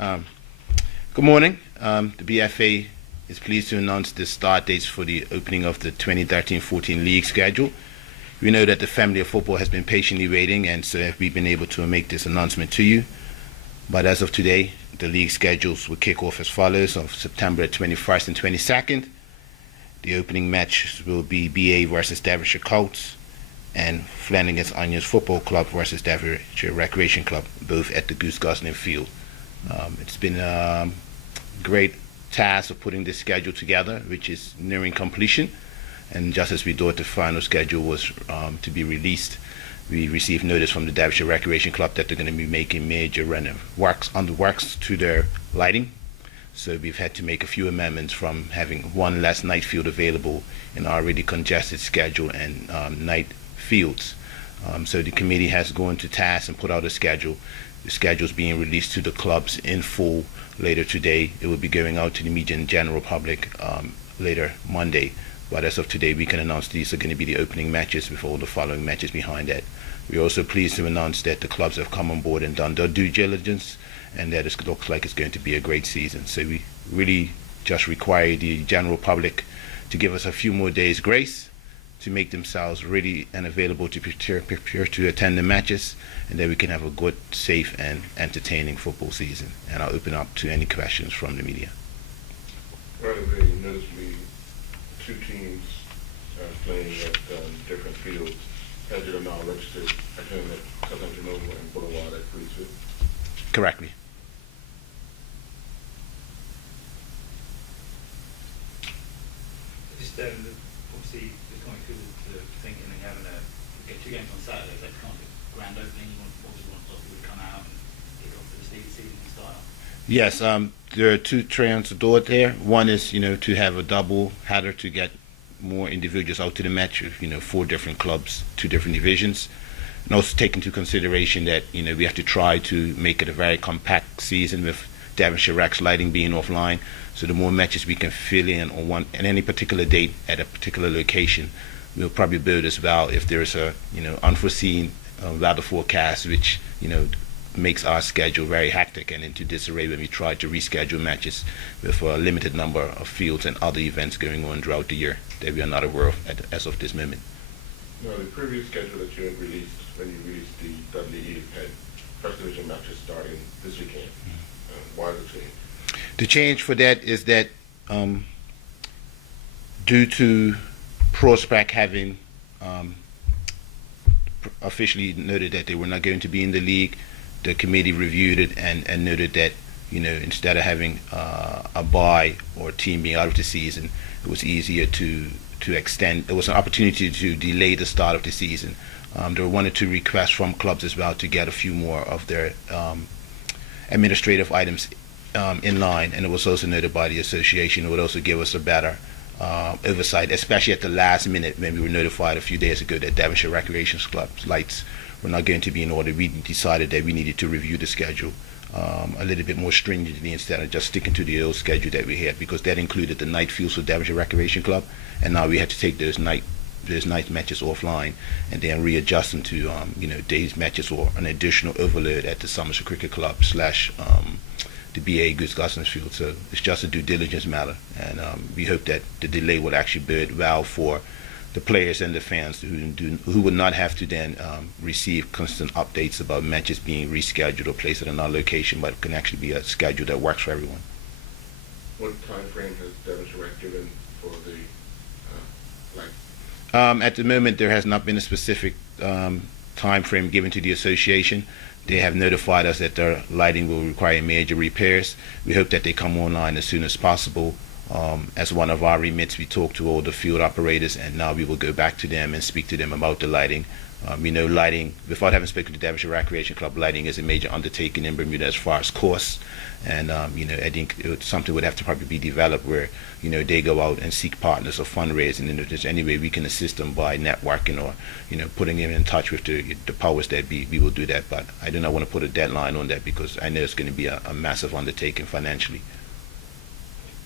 Um, Good morning. The BFA is pleased to announce the start dates for the opening of the 2013-14 league schedule. We know that the family of football has been patiently waiting, and so we've been able to make this announcement to you. But as of today, the league schedules will kick off as follows: on September 21st and 22nd, the opening match will be BA versus Derbyshire Colts, and Flanagan's Onions Football Club versus Derbyshire Recreation Club, both at the Goose Gosling Field. It's been a great task of putting this schedule together, which is nearing completion. And just as we thought the final schedule was to be released, we received notice from the Derbyshire Recreation Club that they're going to be making major works to their lighting. So we've had to make a few amendments from having one less night field available in our already congested schedule and night fields. So the committee has gone to task and put out a schedule. The schedule is being released to the clubs in full later today. It will be going out to the media and general public later Monday. But as of today, we can announce these are going to be the opening matches with all the following matches behind that. We're also pleased to announce that the clubs have come on board and done their due diligence, and that it looks like it's going to be a great season. So we really just require the general public to give us a few more days grace to make themselves ready and available to prepare to attend the matches, and then we can have a good, safe, and entertaining football season. And I'll open up to any questions from the media. Relatively noticeably, two teams playing at different fields. As you are now registered at home at Southampton Oval and Boulevard at Fleetsfield. Correctly. Just obviously just coming through the thinking and having two games on Saturday, that's kind of a grand opening. You want people to come out and kick off the season style. Yes, there are two trains to do it there. One is, to have a double header to get more individuals out to the match with, 4 different clubs, 2 different divisions. And also take into consideration that, we have to try to make it a very compact season with Devonshire Rex lighting being offline. So the more matches we can fill in on any particular date at a particular location, we'll probably build as well if there's a, unforeseen weather forecast, which, makes our schedule very hectic and into disarray when we try to reschedule matches with a limited number of fields and other events going on throughout the year that we are not aware of as of this moment. Now, the previous schedule that you had released, when you released the Dudley Eve, had First Division matches starting this weekend. Why the change? The change for that is that due to Prospect having officially noted that they were not going to be in the league, the committee reviewed it and noted that, instead of having a bye or a team being out of the season, it was easier to extend. It was an opportunity to delay the start of the season. There were 1 or 2 requests from clubs as well to get a few more of their administrative items in line, and it was also noted by the association. It would also give us a better oversight, especially at the last minute when we were notified a few days ago that Devonshire Recreation Club's lights were not going to be in order. We decided that we needed to review the schedule a little bit more stringently instead of just sticking to the old schedule that we had, because that included the night fields for Devonshire Recreation Club, and now we had to take those night matches offline and then readjust them to days matches or an additional overload at the Somerset Cricket Club / the BA Goose Gosling Field. So it's just a due diligence matter, and we hope that the delay will actually bode well for the players and the fans who would not have to then receive constant updates about matches being rescheduled or placed at another location, but it can actually be a schedule that works for everyone. What time frame has Devonshire Rec given for the At the moment, there has not been a specific time frame given to the association. They have notified us that their lighting will require major repairs. We hope that they come online as soon as possible. As one of our remits, we talked to all the field operators, and now we will go back to them and speak to them about the lighting. Lighting, without having spoken to Devonshire Recreation Club, lighting is a major undertaking in Bermuda as far as costs. And, I think something would have to probably be developed where, they go out and seek partners or fundraising. And if there's any way we can assist them by networking or, putting them in touch with the powers that be, we will do that. But I do not want to put a deadline on that because I know it's going to be a massive undertaking financially.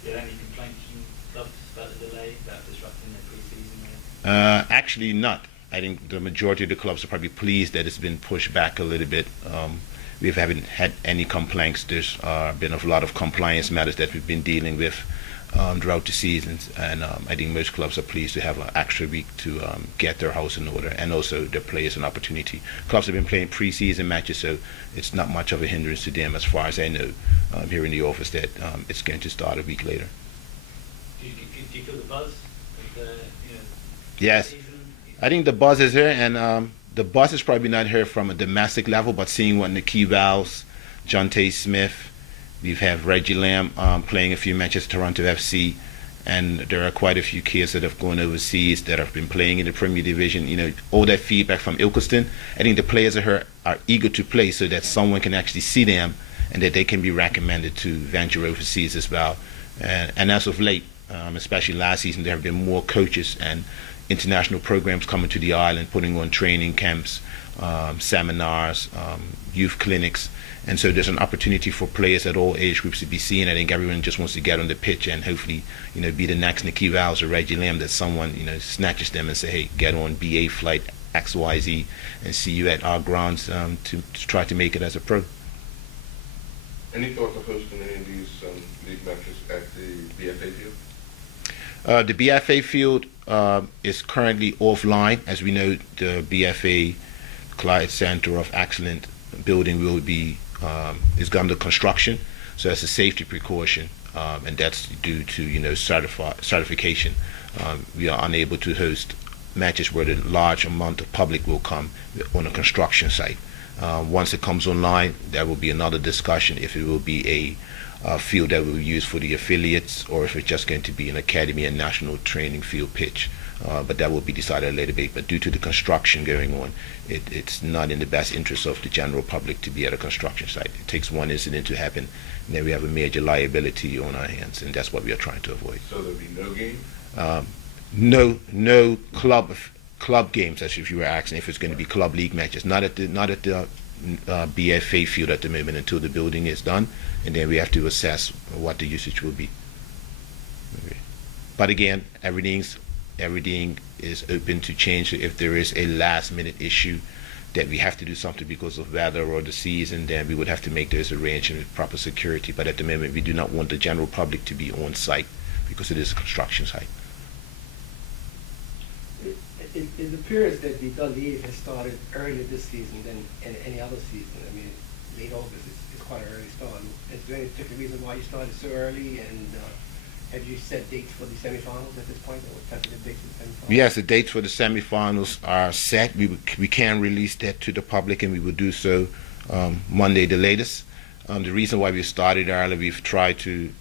Yeah, any complaints from clubs about the delay, about disrupting their pre-season? Actually not. I think the majority of the clubs are probably pleased that it's been pushed back a little bit. we haven't had any complaints. There's been a lot of compliance matters that we've been dealing with throughout the seasons, and I think most clubs are pleased to have an extra week to get their house in order, and also their players an opportunity. Clubs have been playing pre-season matches, so it's not much of a hindrance to them, as far as I know, here in the office, that it's going to start a week later. Do you feel the buzz of the Yes, season? I think the buzz is here, and the buzz is probably not here from a domestic level, but seeing what Nicky Valls, John Tay Smith, we have Reggie Lamb playing a few matches, Toronto FC, and there are quite a few kids that have gone overseas that have been playing in the Premier Division. All that feedback from Ilkeston. I think the players are eager to play so that someone can actually see them and that they can be recommended to venture overseas as well. And as of late, especially last season, there have been more coaches and international programs coming to the island, putting on training camps, seminars, youth clinics. And so there's an opportunity for players at all age groups to be seen. I think everyone just wants to get on the pitch and hopefully, be the next Nicky Valls or Reggie Lamb, that someone, snatches them and say, hey, get on BA flight XYZ and see you at our grounds to try to make it as a pro. Any thoughts of hosting any of these league matches at the BFA field? The BFA field is currently offline. As we know, the BFA Clyde Center of Excellence building will be is under construction, so that's a safety precaution, and that's due to certification. We are unable to host matches where the large amount of public will come on a construction site. Once it comes online, there will be another discussion if it will be a field that we'll use for the affiliates, or if it's just going to be an academy and national training field pitch. But that will be decided at a later date. But due to the construction going on, it's not in the best interest of the general public to be at a construction site. It takes one incident to happen, and then we have a major liability on our hands, and that's what we are trying to avoid. So there'll be no game? No club games, as if you were asking if it's going to be club league matches. Not at the BFA field at the moment until the building is done, and then we have to assess what the usage will be. Okay. But again, everything is open to change. So if there is a last-minute issue that we have to do something because of weather or the season, then we would have to make those arrangements with proper security. But at the moment, we do not want the general public to be on site because it is a construction site. It appears that the league has started earlier this season than any other season. I mean, late August is quite an early start. Is there any particular reason why you started so early? And have you set dates for the semifinals at this point? Or tentative dates for the semifinals? Yes, the dates for the semifinals are set. We can release that to the public, and we will do so Monday the latest. The reason why we started early, we've tried to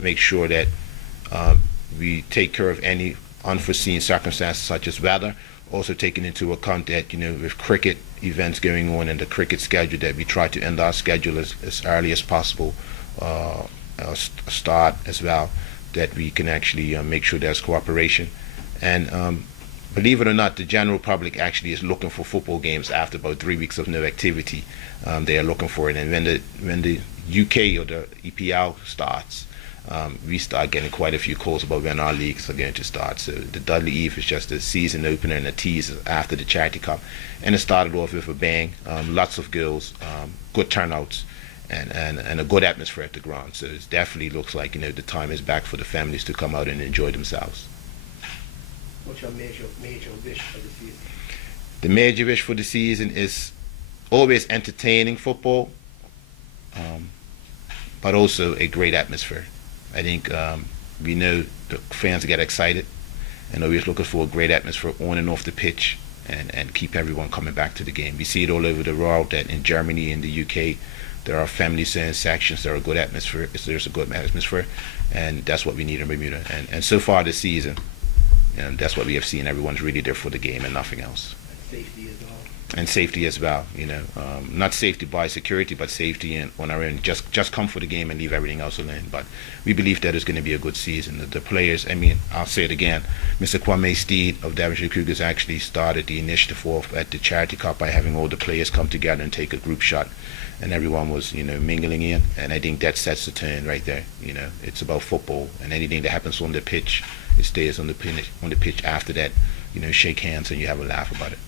make sure that we take care of any unforeseen circumstances such as weather, also taking into account that with cricket events going on and the cricket schedule, that we try to end our schedule as early as possible, start as well, that we can actually make sure there's cooperation. And believe it or not, the general public actually is looking for football games after about 3 weeks of no activity. They are looking for it, and when the UK or the EPL starts, we start getting quite a few calls about when our leagues are going to start. So the Dudley Eve is just a season opener and a teaser after the Charity Cup, and it started off with a bang. Lots of girls, good turnouts, and a good atmosphere at the ground. So it definitely looks like the time is back for the families to come out and enjoy themselves. What's your major wish for the season? The major wish for the season is always entertaining football, but also a great atmosphere. I think we know the fans get excited and always looking for a great atmosphere on and off the pitch, and keep everyone coming back to the game. We see it all over the world, that in Germany, in the UK, there are family sections, there are good atmosphere, there's a good atmosphere, and that's what we need in Bermuda. And so far this season, that's what we have seen. Everyone's really there for the game and nothing else. Safety as well. And safety as well, not safety by security, but safety on our end. Just come for the game and leave everything else alone. But we believe that it's going to be a good season. The players, I'll say it again, Mr. Kwame Steed of Daventry Cougars actually started the initiative off at the Charity Cup by having all the players come together and take a group shot, and everyone was, mingling in. And I think that sets the tone right there. It's about football, and anything that happens on the pitch, it stays on the pitch after that. Shake hands and you have a laugh about it.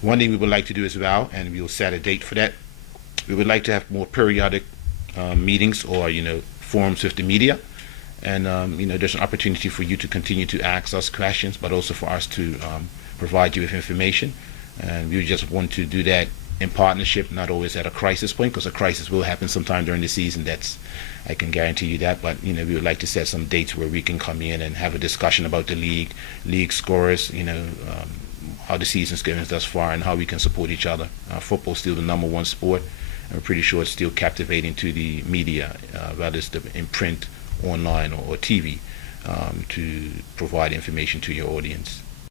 One thing we would like to do as well, and we will set a date for that, We would like to have more periodic meetings or forums with the media, and there's an opportunity for you to continue to ask us questions, but also for us to provide you with information. And we just want to do that in partnership, not always at a crisis point, because a crisis will happen sometime during the season. I can guarantee you that. But we would like to set some dates where we can come in and have a discussion about the league scores, how the season's going thus far, and how we can support each other. Football's still the number one sport, and we're pretty sure it's still captivating to the media, whether it's in print, online, or TV, to provide information to your audience.